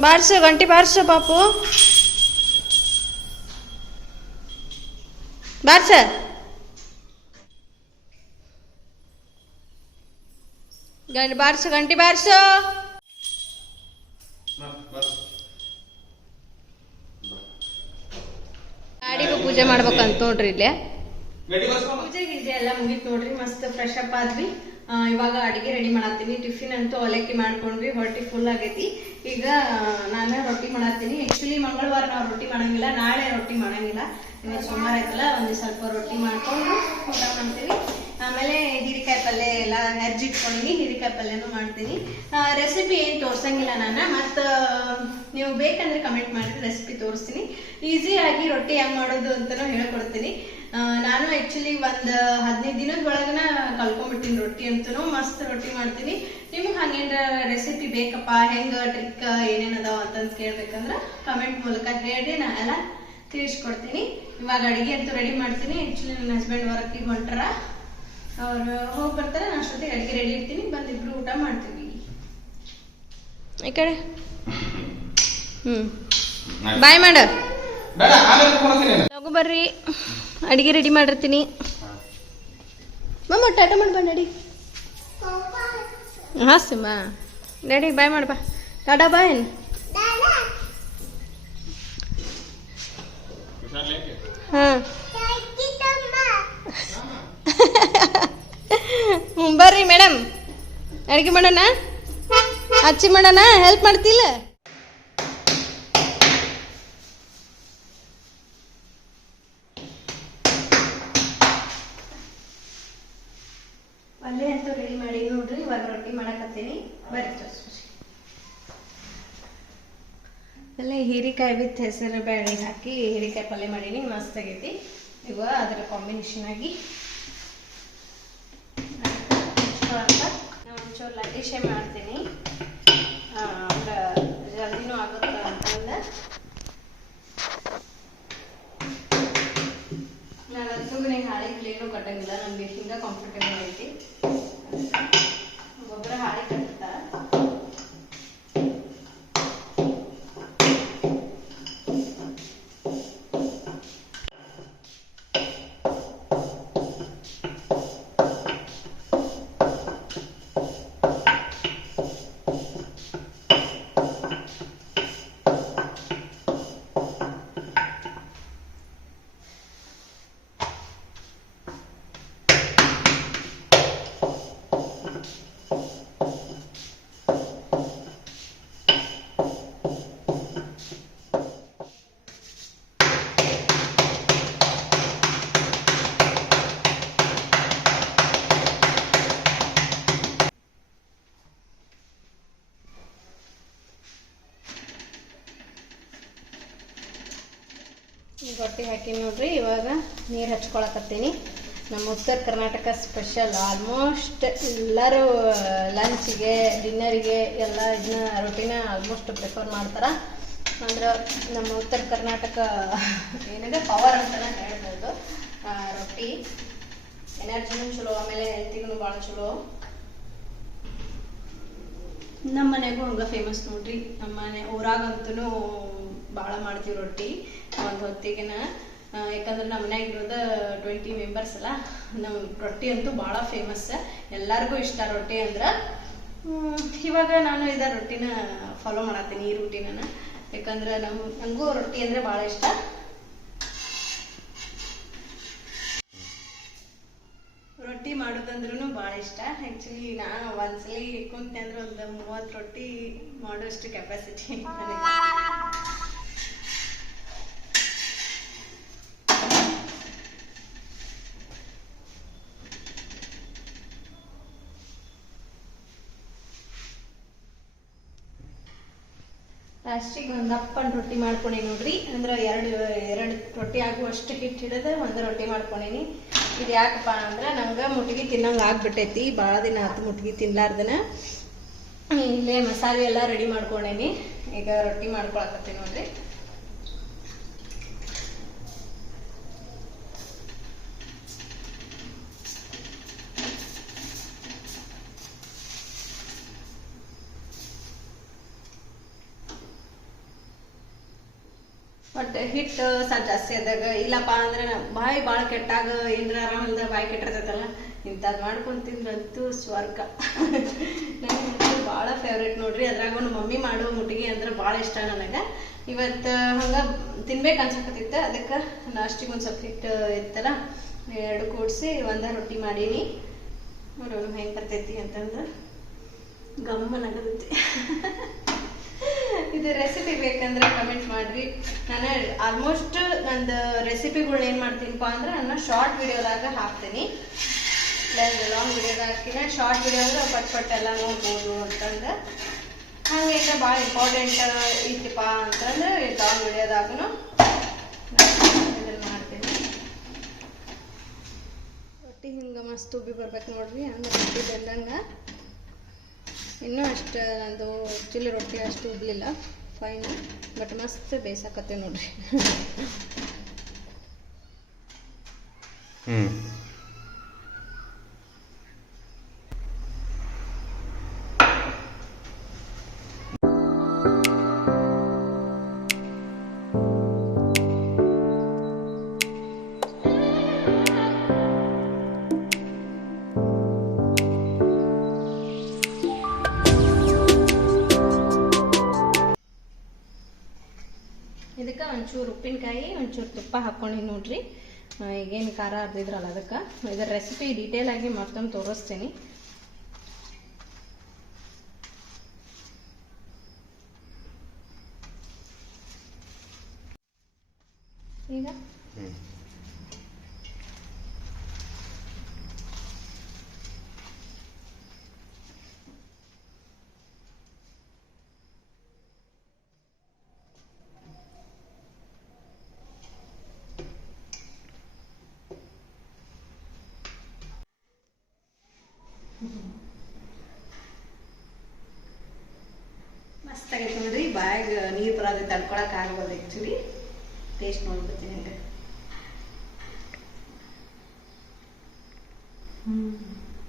ಬಾರಿಸು, ಗಂಟೆ ಬಾರಿಸು ಪಾಪು, ಬಾರ್ಸ. ಗಂಟೆ ಬಾರ್ಸು, ಗಂಟೆ ಬಾರ್ಸು. ಗಾಡಿಗೂ ಪೂಜೆ ಮಾಡ್ಬೇಕಂತ ನೋಡ್ರಿ ಇಲ್ಲೇ. ಪೂಜೆ ಗೀಜೆ ಎಲ್ಲ ಮುಗೀತು ನೋಡ್ರಿ, ಮಸ್ತ್ ಫ್ರೆಶ್ ಅಪ್ ಆದ್ವಿ. ಇವಾಗ ಅಡಿಗೆ ರೆಡಿ ಮಾಡತ್ತೀನಿ. ಟಿಫಿನ್ ಅಂತೂ ಅವಲಕ್ಕಿ ಮಾಡ್ಕೊಂಡ್ವಿ, ಹೊಟ್ಟೆ ಫುಲ್ ಆಗೈತಿ. ಈಗ ನಾನು ರೊಟ್ಟಿ ಮಾಡತ್ತೀನಿ. ಆಕ್ಚುಲಿ ಮಂಗಳವಾರ ನಾವು ರೊಟ್ಟಿ ಮಾಡಂಗಿಲ್ಲ, ನಾಳೆ ರೊಟ್ಟಿ ಮಾಡಂಗಿಲ್ಲ. ಇವತ್ತು ಸೋಮವಾರ ಆಯ್ತಲ್ಲ, ಒಂದು ಸ್ವಲ್ಪ ರೊಟ್ಟಿ ಮಾಡ್ಕೊಂಡು ಊಟ ಮಾಡ್ತೀವಿ. ಆಮೇಲೆ ಹೀರೆಕಾಯಿ ಪಲ್ಯ ಎಲ್ಲ ಹೆರ್ಜಿಟ್ಕೊಂಡಿನಿ, ಹೀರೆಕಾಯಿ ಪಲ್ಯನೂ ಮಾಡ್ತೀನಿ. ರೆಸಿಪಿ ಏನು ತೋರ್ಸಂಗಿಲ್ಲ ನಾನು, ಮತ್ತು ನೀವು ಬೇಕಂದ್ರೆ ಕಮೆಂಟ್ ಮಾಡಿದ್ರೆ ರೆಸಿಪಿ ತೋರಿಸ್ತೀನಿ. ಈಸಿಯಾಗಿ ರೊಟ್ಟಿ ಹೆಂಗೆ ಮಾಡೋದು ಅಂತಲೂ ಹೇಳ್ಕೊಡ್ತೀನಿ. ನಾನು ಆ್ಯಕ್ಚುಲಿ ಒಂದು 15 ದಿನದ ಒಳಗನ ಕಲ್ಕೊಂಡ್ಬಿಡ್ತೀನಿ ರೊಟ್ಟಿ ಅಂತೂ. ಮಸ್ತ್ ರೊಟ್ಟಿ ಮಾಡ್ತೀನಿ. ನಿಮ್ಗೆ ಹಂಗೇನ ರೆಸಿಪಿ ಬೇಕಪ್ಪ, ಹೆಂಗೆ ಟ್ರಿಕ್ ಏನೇನು ಅದಾವ ಅಂತಂದು ಕೇಳ್ಬೇಕಂದ್ರೆ ಕಮೆಂಟ್ ಮೂಲಕ ಹೇಳಿ, ನಾ ಎಲ್ಲ ತಿಳಿಸ್ಕೊಡ್ತೀನಿ. ಇವಾಗ ಅಡುಗೆ ಅಂತೂ ರೆಡಿ ಮಾಡ್ತೀನಿ. ಆ್ಯಕ್ಚುಲಿ ನನ್ನ ಹಸ್ಬೆಂಡ್ ವರ್ಕಿಗೆ ಹೊಂಟಾರ, ಅವ್ರು ಹೋಗಿ ಬರ್ತಾರೆ. ನಾನು ಅಷ್ಟೊತ್ತಿಗೆ ಅಡುಗೆ ರೆಡಿ ಇರ್ತೀನಿ, ಬಂದಿಬ್ರು ಊಟ ಮಾಡ್ತೀವಿ. ಈ ಕಡೆ ಬಾಯ್ ಮಾಡ, ಹೋಗು ಬರ್ರಿ, ಅಡುಗೆ ರೆಡಿ ಮಾಡಿರ್ತೀನಿ. ಮಮ್ಮ ಟಾಟಾ ಮಾಡಿ ಬಾ, ನಡಿ. ಹಾಂ ಸಿಮ್ಮ, ನಡಿ ಬಾಯ್ ಮಾಡಿ ಬಾ. ಟಾಟಾ ಬಾಯ್. ಹಾಂ ಬರ್ರಿ ಮೇಡಮ್, ಅಡುಗೆ ಮಾಡೋಣ, ಅಚ್ಚಿ ಮಾಡೋಣ, ಹೆಲ್ಪ್ ಮಾಡ್ತಿಲ್ಲ? ಪಲ್ಯ ಅಂತೂ ರೆಡಿ ಮಾಡಿ ನೋಡ್ರಿ. ಇವಾಗ ರೊಟ್ಟಿ ಮಾಡಕತ್ತೀನಿ, ಬರ್ರಿ ತೋರಿಸ್ರಿ. ಅಲ್ಲೇ ಹೀರೆಕಾಯಿ ವಿತ್ ಹೆಸರು ಬೇಳೆ ಹಾಕಿ ಹೀರೆಕಾಯಿ ಪಲ್ಯ ಮಾಡೀನಿ, ಮಸ್ತ್ ಆಗೈತಿ. ಇವಾಗ ಅದರ ಕಾಂಬಿನೇಷನ್ ಆಗಿ ಒಂಚೂರು ಲಟ್ಟಿಶೆ ಮಾಡ್ತೀನಿ, ಅಂದ್ರೆ ಜಲ್ದಿನೂ ಆಗುತ್ತೆ ಅಂತಂದು. ನಾನಂತೂ ಹಾಳೆ ಕ್ಲೀನು ಕಟ್ಟಂಗಿಲ್ಲ, ನನಗೆ ಹಿಂಗೆ ಕಂಫರ್ಟೇಬಲ್ ಐತಿ. ಗೊಬ್ಬರ ಹಾಳೆ ಕಟ್ತಾ ರೊಟ್ಟಿ ಹಾಕಿ ನೋಡ್ರಿ. ಇವಾಗ ನೀರು ಹಚ್ಕೊಳಕತ್ತೀನಿ. ನಮ್ಮ ಉತ್ತರ ಕರ್ನಾಟಕ ಸ್ಪೆಷಲ್. ಆಲ್ಮೋಸ್ಟ್ ಎಲ್ಲರೂ ಲಂಚಿಗೆ ಡಿನ್ನರಿಗೆ ಎಲ್ಲ ಇದನ್ನ ರೊಟ್ಟಿನ ಆಲ್ಮೋಸ್ಟ್ ಪ್ರಿಫರ್ ಮಾಡ್ತಾರೆ. ಅಂದ್ರೆ ನಮ್ಮ ಉತ್ತರ ಕರ್ನಾಟಕ ಏನಿದೆ ಪವರ್ ಅಂತಲೇ ಹೇಳ್ಬೋದು. ರೊಟ್ಟಿ ಎನರ್ಜಿನೂ ಚಲೋ, ಆಮೇಲೆ ಹೆಲ್ತಿಗೂ ಭಾಳ ಚಲೋ. ನಮ್ಮ ಮನೆಗೂ ಹಂಗೆ ಫೇಮಸ್ ನೋಡ್ರಿ. ನಮ್ಮ ಮನೆ ಊರಾಗಂತೂ ಭಾಳ ಮಾಡ್ತೀವಿ ರೊಟ್ಟಿ ಒಂದು ಹೊತ್ತಿಗೆನ. ಯಾಕಂದ್ರೆ ನಮ್ಮ ಮನ್ಯಾಗ ಇರೋದು 20 ಮೆಂಬರ್ಸ್ ಅಲ್ಲ, ನಮ್ಮ ರೊಟ್ಟಿ ಅಂತೂ ಭಾಳ ಫೇಮಸ್, ಎಲ್ಲರಿಗೂ ಇಷ್ಟ ರೊಟ್ಟಿ ಅಂದ್ರೆ. ಇವಾಗ ನಾನು ಇದ ರೊಟ್ಟಿನ ಫಾಲೋ ಮಾಡತ್ತೀನಿ, ಈ ರೂಟೀನ. ಯಾಕಂದ್ರೆ ನನಗೂ ರೊಟ್ಟಿ ಅಂದರೆ ಭಾಳ ಇಷ್ಟ. ರೊಟ್ಟಿ ಮಾಡೋದಂದ್ರೂ ಭಾಳ ಇಷ್ಟ. ಆ್ಯಕ್ಚುಲಿ ನಾನು ಒಂದ್ಸಲಿ ಕುಂತೆ ಅಂದ್ರೆ ಒಂದು 30 ರೊಟ್ಟಿ ಮಾಡೋಷ್ಟು ಕೆಪಾಸಿಟಿ ನನಗೆ. ಲಾಸ್ಟಿಗೆ ಒಂದು ಅಪ್ಪನ ರೊಟ್ಟಿ ಮಾಡ್ಕೊಂಡೆ ನೋಡ್ರಿ. ಅಂದ್ರೆ ಎರಡು ರೊಟ್ಟಿ ಆಗುವಷ್ಟು ಹಿಟ್ಟು ಹಿಡಿದು ಒಂದು ರೊಟ್ಟಿ ಮಾಡ್ಕೊಂಡೇನಿ. ಇದು ಯಾಕಪ್ಪ ಅಂದ್ರೆ ನಂಗೆ ಮುಟ್ಗಿ ತಿನ್ನಂಗೆ ಆಗ್ಬಿಟ್ಟೈತಿ. ಭಾಳ ದಿನ ಆಯ್ತು ಮುಟ್ಗಿ ತಿನ್ಲಾರ್ದನ. ಇಲ್ಲೇ ಮಸಾಲೆ ಎಲ್ಲ ರೆಡಿ ಮಾಡ್ಕೊಂಡೇನಿ. ಈಗ ರೊಟ್ಟಿ ಮಾಡ್ಕೊಳಕತ್ತೀನಿ ನೋಡ್ರಿ. ಬಟ್ ಹಿಟ್ಟು ಜಾಸ್ತಿ ಆದಾಗ ಇಲ್ಲಪ್ಪ ಅಂದ್ರೆ ಬಾಯಿ ಭಾಳ ಕೆಟ್ಟಾಗ ಏನಾರ ಆರಾಮಿಲ್ದ ಬಾಯಿ ಕೆಟ್ಟಿರ್ತೈತಲ್ಲ, ಇಂಥದ್ದು ಮಾಡ್ಕೊಂಡು ತಿಂದ್ರಂತೂ ಸ್ವರ್ಗ. ನನಗೆ ಭಾಳ ಫೇವ್ರೇಟ್ ನೋಡ್ರಿ. ಅದ್ರಾಗ ಒಂದು ಮಮ್ಮಿ ಮಾಡೋ ಮುಟ್ಟಿಗೆ ಅಂದ್ರೆ ಭಾಳ ಇಷ್ಟ ನನಗೆ. ಇವತ್ತು ಹಂಗೆ ತಿನ್ಬೇಕು ಅನ್ಸಕತ್ತಿತ್ತು, ಅದಕ್ಕೆ ಲಾಸ್ಟಿಗೆ ಒಂದು ಸ್ವಲ್ಪ ಹಿಟ್ಟು ಇತ್ತಲ್ಲ, ಎರಡು ಕೂಡಿಸಿ ಒಂದೇ ರೊಟ್ಟಿ ಮಾಡೀನಿ. ನೋಡೋಣ ಹೆಂಗೆ ಬರ್ತೈತಿ ಅಂತಂದ್ರೆ ಗಮ್ಮನಾಗತ್ತೆ. ಇದು ರೆಸಿಪಿ ಬೇಕಂದ್ರೆ ಕಮೆಂಟ್ ಮಾಡ್ರಿ. ನಾನು ಆಲ್ಮೋಸ್ಟ್ ನಂದು ರೆಸಿಪಿಗಳ್ನ ಏನು ಮಾಡ್ತೀನಿಪ್ಪ ಅಂದ್ರೆ ನಾನು ಶಾರ್ಟ್ ವಿಡಿಯೋದಾಗ ಹಾಕ್ತೀನಿ. ಲಾಂಗ್ ವಿಡಿಯೋದಾಗ ಹಾಕಿನ ಶಾರ್ಟ್ ವಿಡಿಯೋ ಅಂದ್ರೆ ಪಟ್ ಎಲ್ಲ ನೋಡ್ಬೋದು ಅಂತಂದ್ರೆ ಹಂಗೆ ಭಾಳ ಇಂಪಾರ್ಟೆಂಟ್ ಐತಿಪ್ಪ ಅಂತಂದ್ರೆ ಲಾಂಗ್ ವಿಡಿಯೋದಾಗೂ ಇದನ್ನು ಮಾಡ್ತೀನಿ. ರೊಟ್ಟಿ ಹಿಂಗೆ ಮಸ್ತ್ ಉಬ್ಬಿ ಬರ್ಬೇಕು ನೋಡ್ರಿ. ಹಂಗೆ ರೊಟ್ಟಿ ಬೆಂದಂಗೆ ಇನ್ನೂ ಅಷ್ಟು ನಂದು ಆ್ಯಕ್ಚುಲಿ ರೊಟ್ಟಿ ಅಷ್ಟು ಉಬ್ಲಿಲ್ಲ, ಫೈನ್, ಬಟ್ ಮಸ್ತ್ ಬೇಯಿಸಾಕತ್ತೆ ನೋಡ್ರಿ. ಇದಕ್ಕೆ ಒಂಚೂರು ಉಪ್ಪಿನಕಾಯಿ ಒಂಚೂರು ತುಪ್ಪ ಹಾಕ್ಕೊಂಡು ನೋಡ್ರಿ. ಈಗೇನು ಖಾರ ಅರ್ದಿದ್ರಲ್ಲ ಅದಕ್ಕೆ ಇದರ ರೆಸಿಪಿ ಡೀಟೇಲ್ ಆಗಿ ಮತ್ತೊಮ್ಮೆ ತೋರಿಸ್ತೀನಿ. ಈಗ ಮಸ್ತಾಗೈತೆ ನೋಡ್ರಿ. ಬಾಯಾಗ ನೀರು ಬರೋದು ತಡ್ಕೊಳಕ್ಕೆ ಆಗ್ಬೋದು. ಆ್ಯಕ್ಚುಲಿ ಟೇಸ್ಟ್ ನೋಡ್ಕೊತೀನಿ ಹಂಗೆ.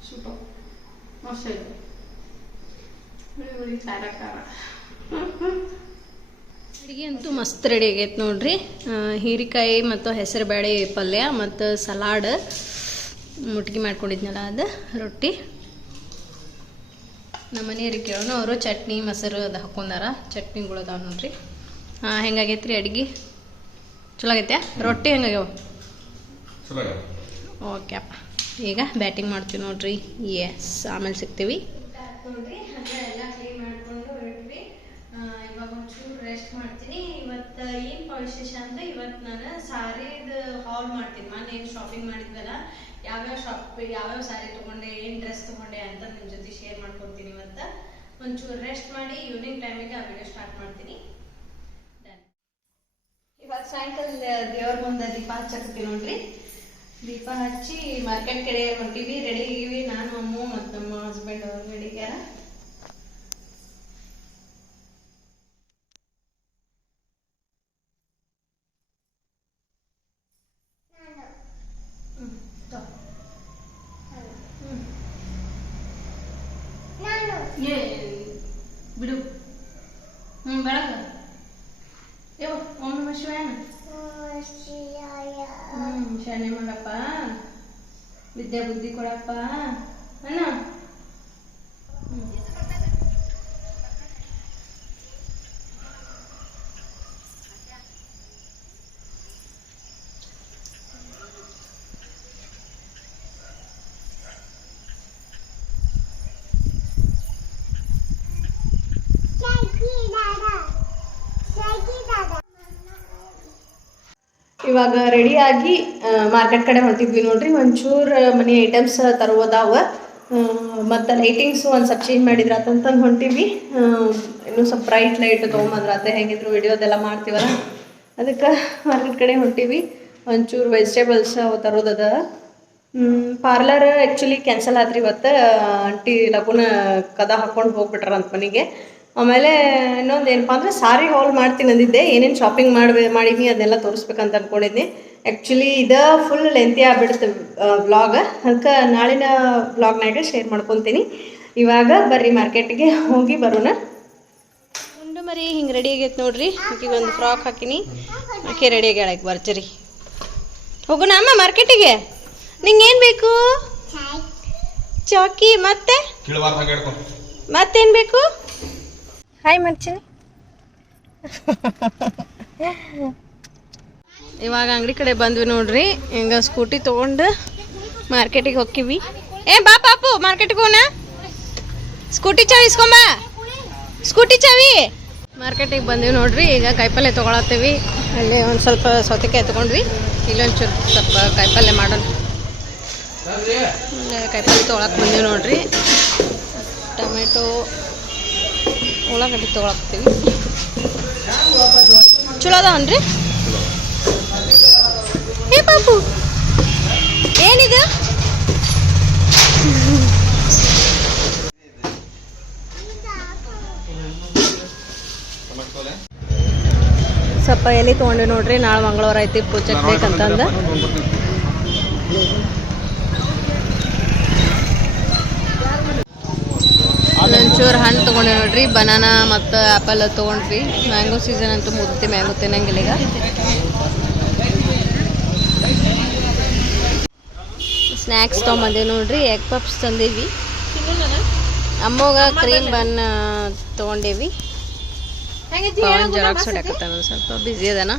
ಸೂಪರ್ ಮಸ್ತ್ ಇದೆ. ಖಾರ ಖಾರ ಅಡುಗೆ ಅಂತೂ ಮಸ್ತ್ ರೆಡಿ ಆಗೈತೆ ನೋಡ್ರಿ. ಹೀರೆಕಾಯಿ ಮತ್ತು ಹೆಸರು ಬೇಳೆ ಪಲ್ಯ ಮತ್ತು ಸಲಾಡ್, ಮುಟ್ಗಿ ಮಾಡ್ಕೊಂಡಿದ್ನಲ್ಲ ಅದು, ರೊಟ್ಟಿ. ನಮ್ಮ ಮನೆಯವ್ರಿಗೆ ಕೇಳೋಣ, ಅವರು ಚಟ್ನಿ ಮೊಸರು ಅದು ಹಾಕೊಂಡಾರ. ಚಟ್ನಿಗಳು ಅದಾವ ನೋಡ್ರಿ. ಹೆಂಗಾಗೈತೆ ರೀ ಅಡುಗೆ? ಚಲೋ ಆಗೈತೆ? ರೊಟ್ಟಿ ಹೆಂಗಾಗ್ಯಾವ? ಓಕೆ ಅಪ್ಪ, ಈಗ ಬ್ಯಾಟಿಂಗ್ ಮಾಡ್ತೀವಿ ನೋಡ್ರಿ. ಎಸ್, ಆಮೇಲೆ ಸಿಗ್ತೀವಿ ನೋಡ್ರಿ. ಹಾಗೆ ಎಲ್ಲ ಕ್ಲೀನ್ ಮಾಡ್ಕೊಂಡು ಹೊರಟ್ವಿ. ಇವಾಗ ಒಂಚೂರು ರೆಸ್ಟ್ ಮಾಡ್ತೀನಿ. ಇವತ್ತು ಏನು ವಿಶೇಷ ಅಂದರೆ ಇವತ್ತು ನಾನು ಸಾರಿದು ಹಾಲ್ ಮಾಡ್ತೀನಿ. ನಾನು ಏನು ಶಾಪಿಂಗ್ ಮಾಡಿದ್ವಲ್ಲ, ಯಾವ್ಯಾವ ಸಾರಿ ತೊಗೊಂಡೆ, ಏನು ಡ್ರೆಸ್ ತೊಗೊಂಡೆ ಅಂತ ನಿಮ್ಮ ಜೊತೆ ಶೇರ್ ಮಾಡ್ಕೊತೀನಿ. ಇವತ್ತು ಒಂಚೂರು ರೆಸ್ಟ್ ಮಾಡಿ ಈವ್ನಿಂಗ್ ಟೈಮಿಗೆ ಆ ವಿಡಿಯೋ ಸ್ಟಾರ್ಟ್ ಮಾಡ್ತೀನಿ. ಇವಾಗ ಸಾಯಂಕಾಲ ದೇವ್ರ ಮುಂದೆ ದೀಪ ಹಚ್ಚಕತ್ತೀವಿ ನೋಡ್ರಿ. ದೀಪ ಹಚ್ಚಿ ಮಾರ್ಕೆಟ್ ಕಡೆ ಹೊಂಟಿವಿ. ರೆಡಿ ಆಗಿವಿ, ನಾನು, ಅಮ್ಮ ಮತ್ತು ನಮ್ಮ ಹಸ್ಬೆಂಡ್ ಅವ್ರು ರೆಡಿಗ್ಯಾರ. ಬಿಡು. ಬೆಳಗ ಓಂ ನಮ ಶಿವಾಯ. ಶರಣೆ ಮಾಡಪ್ಪ, ವಿದ್ಯಾ ಬುದ್ಧಿ ಕೊಡಪ್ಪ ಅಣ್ಣ. ಇವಾಗ ರೆಡಿಯಾಗಿ ಮಾರ್ಕೆಟ್ ಕಡೆ ಹೊಂಟಿದ್ವಿ ನೋಡ್ರಿ. ಒಂಚೂರು ಮನಿ ಐಟಮ್ಸ್ ತರೋದಾವ. ಮತ್ತು ಲೈಟಿಂಗ್ಸು ಒಂದು ಸ್ವಲ್ಪ ಚೇಂಜ್ ಮಾಡಿದ್ರೆ ಅಂತಂದು ಹೊಂಟಿವಿ. ಇನ್ನೂ ಸ್ವಲ್ಪ ಬ್ರೈಟ್ ಲೈಟ್ ತೊಗೊಂಬಂದ್ರೆ ಹೆಂಗಿದ್ರು ವಿಡಿಯೋದೆಲ್ಲ ಮಾಡ್ತೀವಲ್ಲ, ಅದಕ್ಕೆ ಮಾರ್ಕೆಟ್ ಕಡೆ ಹೊಂಟಿವಿ. ಒಂಚೂರು ವೆಜಿಟೇಬಲ್ಸ್ ಅವು ತರೋದದ. ಪಾರ್ಲರ್ ಆ್ಯಕ್ಚುಲಿ ಕ್ಯಾನ್ಸಲ್ ಆದ್ರಿ ಇವತ್ತು. ಆಂಟಿ ಲಗುನ ಕದ ಹಾಕ್ಕೊಂಡು ಹೋಗ್ಬಿಟ್ರ ಅಂತ ಮನೆಗೆ. ಆಮೇಲೆ ಇನ್ನೊಂದು ಏನಪ್ಪ ಅಂದರೆ ಸಾರಿ ಹಾಲ್ ಮಾಡ್ತೀನಿ ಅಂದಿದ್ದೆ. ಏನೇನು ಶಾಪಿಂಗ್ ಮಾಡೀನಿ ಅದನ್ನೆಲ್ಲ ತೋರಿಸ್ಬೇಕಂತ ಅಂದ್ಕೊಂಡಿದ್ದೆ. ಆ್ಯಕ್ಚುಲಿ ಇದು ಫುಲ್ ಲೆಂತಿ ಆಗ್ಬಿಡುತ್ತೆ ವ್ಲಾಗ್, ಅದಕ್ಕೆ ನಾಳಿನ ವ್ಲಾಗ್ನಾಗ ಶೇರ್ ಮಾಡ್ಕೊತೀನಿ. ಇವಾಗ ಬರ್ರಿ ಮಾರ್ಕೆಟಿಗೆ ಹೋಗಿ ಬರೋಣ. ಉಂಡು ಮರಿ ಹಿಂಗೆ ರೆಡಿ ಆಗೈತೆ ನೋಡ್ರಿ. ಆಕೆಗೆ ಒಂದು ಫ್ರಾಕ್ ಹಾಕಿನಿ, ಆಕೆ ರೆಡಿ ಆಗ್ಯಾಳಕ್ಕೆ ಬರ್ಜರಿ. ಹೋಗೋಣ ಅಮ್ಮ ಮಾರ್ಕೆಟಿಗೆ. ನಿಂಗೆ ಏನು ಬೇಕು? ಚಾಕಿ. ಮತ್ತೇನು ಬೇಕು? ಹಾಯ್ ಮರ್ಚಿನಿ. ಇವಾಗ ಅಂಗಡಿ ಕಡೆ ಬಂದ್ವಿ ನೋಡ್ರಿ. ಹಿಂಗೆ ಸ್ಕೂಟಿ ತೊಗೊಂಡು ಮಾರ್ಕೆಟಿಗೆ ಹೋಗ್ತೀವಿ. ಬಾ ಪಾಪು ಮಾರ್ಕೆಟಿಗೆ ಹೋಗೋಣ. ಸ್ಕೂಟಿ ಚಾವಿ ಇಸ್ಕೊಂಬ. ಸ್ಕೂಟಿ ಚಾವಿ. ಮಾರ್ಕೆಟಿಗೆ ಬಂದೀವಿ ನೋಡ್ರಿ. ಈಗ ಕಾಯಿಪಲ್ಯ ತೊಗೊಳತ್ತೀವಿ. ಅಲ್ಲಿ ಒಂದು ಸ್ವಲ್ಪ ಸೌತೆಕಾಯಿ ತೊಗೊಂಡ್ವಿ. ಇಲ್ಲೊಂಚೂರು ಸ್ವಲ್ಪ ಕಾಯಿಪಲ್ಯ ಮಾಡೋಣ. ಕಾಯಿಪಲ್ಯ ತೊಗೊಳಕ್ಕೆ ಬಂದೀವಿ ನೋಡ್ರಿ. ಟೊಮೆಟೊ, ಉಳ್ಳಾಗಡ್ಡಿ ತೊಗೊಳಕ್ತೀವಿ. ಚಲೋ ಅದಾವನ್ರಿ? ಪಾಪು ಏನಿದು? ಸ್ವಲ್ಪ ಎಲೆ ತೊಗೊಂಡ್ವಿ ನೋಡ್ರಿ. ನಾಳೆ ಮಂಗಳವಾರ ಐತಿ, ಪೂಜೆಗೆ ಬೇಕಂತಂದ. ಒಂಚೂರು ಹಣ್ಣು ತೊಗೊಂಡ್ವಿ ನೋಡ್ರಿ. ಬನಾನಾ ಮತ್ತು ಆ್ಯಪಲ್ ತೊಗೊಂಡ್ವಿ. ಮ್ಯಾಂಗೋ ಸೀಸನ್ ಅಂತೂ ಮುದ್ದೆ ಮ್ಯಾಂಗೋ ತಿನ್ನಂಗಿಲ್ಲ ಈಗ. ಸ್ನ್ಯಾಕ್ಸ್ ತೊಗೊಂಬಂದೀವಿ ನೋಡ್ರಿ. ಎಗ್ ಪಪ್ಸ್ ತಂದೀವಿ. ಅಮ್ಮಗ ಕ್ರೀಮ್ ಬನ್ ತೊಗೊಂಡೇವಿ. ಜೆರಾಕ್ಸ್ ಹೊಡ್ಯಾಕತ್ತಾನ, ಸ್ವಲ್ಪ ಬ್ಯುಸಿ ಅದಾನ.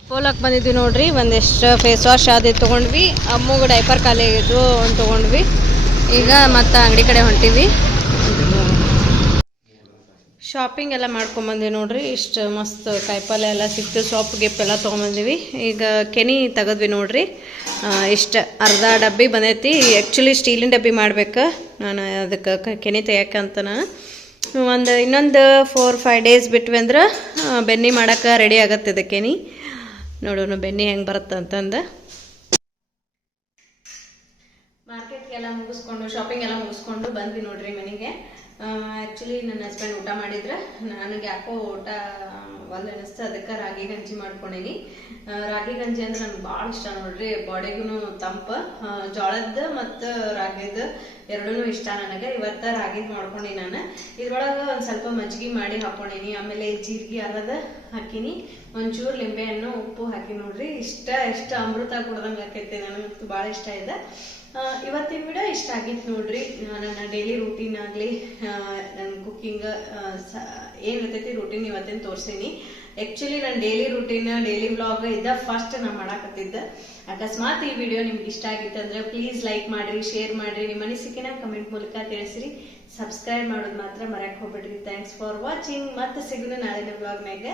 ಅಪೋಲಕ್ಕೆ ಬಂದಿದ್ವಿ ನೋಡ್ರಿ. ಒಂದಿಷ್ಟು ಫೇಸ್ ವಾಶ್ ಅದು ತೊಗೊಂಡ್ವಿ. ಅಮ್ಮಗ ಡೈಪರ್ ಖಾಲಿ ಆಗಿದ್ವು, ಒಂದು ತೊಗೊಂಡ್ವಿ. ಈಗ ಮತ್ತೆ ಅಂಗಡಿ ಕಡೆ ಹೊಂಟಿವಿ. ಶಾಪಿಂಗ್ ಎಲ್ಲ ಮಾಡ್ಕೊಂಬಂದ್ವಿ ನೋಡ್ರಿ. ಇಷ್ಟು ಮಸ್ತ್ ಕಾಯಿಪಲ್ಯ ಎಲ್ಲ ಸಿಕ್ತು. ಸೊಪ್ಪು ಗಿಪ್ ಎಲ್ಲ ತೊಗೊಂಬಂದಿವಿ. ಈಗ ಕೆನಿ ತೆಗೆದ್ವಿ ನೋಡ್ರಿ. ಇಷ್ಟು ಅರ್ಧ ಡಬ್ಬಿ ಬಂದೈತಿ. ಆ್ಯಕ್ಚುಲಿ ಸ್ಟೀಲಿನ ಡಬ್ಬಿ ಮಾಡ್ಬೇಕು. ನಾನು ಅದಕ್ಕೆ ಕೆನಿ ತೆಗಿಯಕ್ಕಂತನ ಇನ್ನೊಂದು 4-5 ಡೇಸ್ ಬಿಟ್ವಿ ಅಂದ್ರೆ ಬೆನ್ನಿ ಮಾಡೋಕೆ ರೆಡಿ ಆಗತ್ತೆ ಇದು ಕೆನಿ. ನೋಡೋಣ ಬೆನ್ನಿ ಹೆಂಗೆ ಬರುತ್ತೆ ಅಂತಂದು. ಮಾರ್ಕೆಟ್ಗೆಲ್ಲ ಮುಗಿಸ್ಕೊಂಡು ಶಾಪಿಂಗ್ ಎಲ್ಲ ಮುಗಿಸ್ಕೊಂಡು ಬಂದ್ವಿ ನೋಡ್ರಿ ಮನೆಗೆ. ಆ್ಯಕ್ಚುಲಿ ನನ್ನ ಹಸ್ಬೆಂಡ್ ಊಟ ಮಾಡಿದ್ರೆ ನನಗೆ ಯಾಕೋ ಊಟ ಒಳ್ಳೆ ಅನಿಸ್ತು. ಅದಕ್ಕೆ ರಾಗಿ ಗಂಜಿ ಮಾಡ್ಕೊಂಡೀನಿ. ರಾಗಿ ಗಂಜಿ ಅಂದ್ರೆ ನನಗೆ ಭಾಳ ಇಷ್ಟ ನೋಡ್ರಿ. ಬಾಡಿಗೂ ತಂಪು. ಜೋಳದ್ದು ಮತ್ತು ರಾಗಿದು ಎರಡೂ ಇಷ್ಟ ನನಗೆ. ಇವತ್ತು ರಾಗಿದು ಮಾಡ್ಕೊಂಡು ನಾನು ಇದ್ರೊಳಗೆ ಒಂದು ಸ್ವಲ್ಪ ಮಜ್ಜಿಗೆ ಮಾಡಿ ಹಾಕ್ಕೊಂಡೀನಿ. ಆಮೇಲೆ ಜೀರಿಗೆ ಅರದ ಹಾಕಿನಿ. ಒಂಚೂರು ಲಿಂಬೆಹಣ್ಣು ಉಪ್ಪು ಹಾಕಿ ನೋಡ್ರಿ. ಎಷ್ಟು ಅಮೃತ ಕುಡ್ದಂಗೆ ಆಕೈತೆ. ನನಗಂತೂ ಭಾಳ ಇಷ್ಟ ಇದೆ. ಇವತ್ತಿನ ವಿಡಿಯೋ ಇಷ್ಟ ಆಗಿತ್ತು ನೋಡ್ರಿ. ನನ್ನ ಡೈಲಿ ರೂಟೀನ್ ಆಗಲಿ ನನ್ನ ಕುಕ್ಕಿಂಗ್ ಏನಿರ್ತೈತಿ ರೂಟೀನ್ ಇವತ್ತಿನ ತೋರಿಸೀನಿ. ಆ್ಯಕ್ಚುಲಿ ನನ್ನ ಡೈಲಿ ರೂಟೀನ್ ಡೈಲಿ ವ್ಲಾಗ್ ಇದ ಫಸ್ಟ್ ನಾನು ಮಾಡಾಕತ್ತಿದ್ದೆ. ಅಕಸ್ಮಾತ್ ಈ ವಿಡಿಯೋ ನಿಮ್ಗೆ ಇಷ್ಟ ಆಗಿತ್ತು ಅಂದ್ರೆ ಪ್ಲೀಸ್ ಲೈಕ್ ಮಾಡಿರಿ, ಶೇರ್ ಮಾಡಿರಿ, ನಿಮ್ಮ ಅನಿಸಿಕೆನ ಕಮೆಂಟ್ ಮೂಲಕ ತಿಳಿಸಿರಿ. ಸಬ್ಸ್ಕ್ರೈಬ್ ಮಾಡೋದು ಮಾತ್ರ ಮರೆಯಕ್ಕೆ ಹೋಗ್ಬೇಡ್ರಿ. Thanks for watching. ಮತ್ತೆ ಸಿಗೋಣ ನಾಳಿನ ವ್ಲಾಗ್ನಾಗ.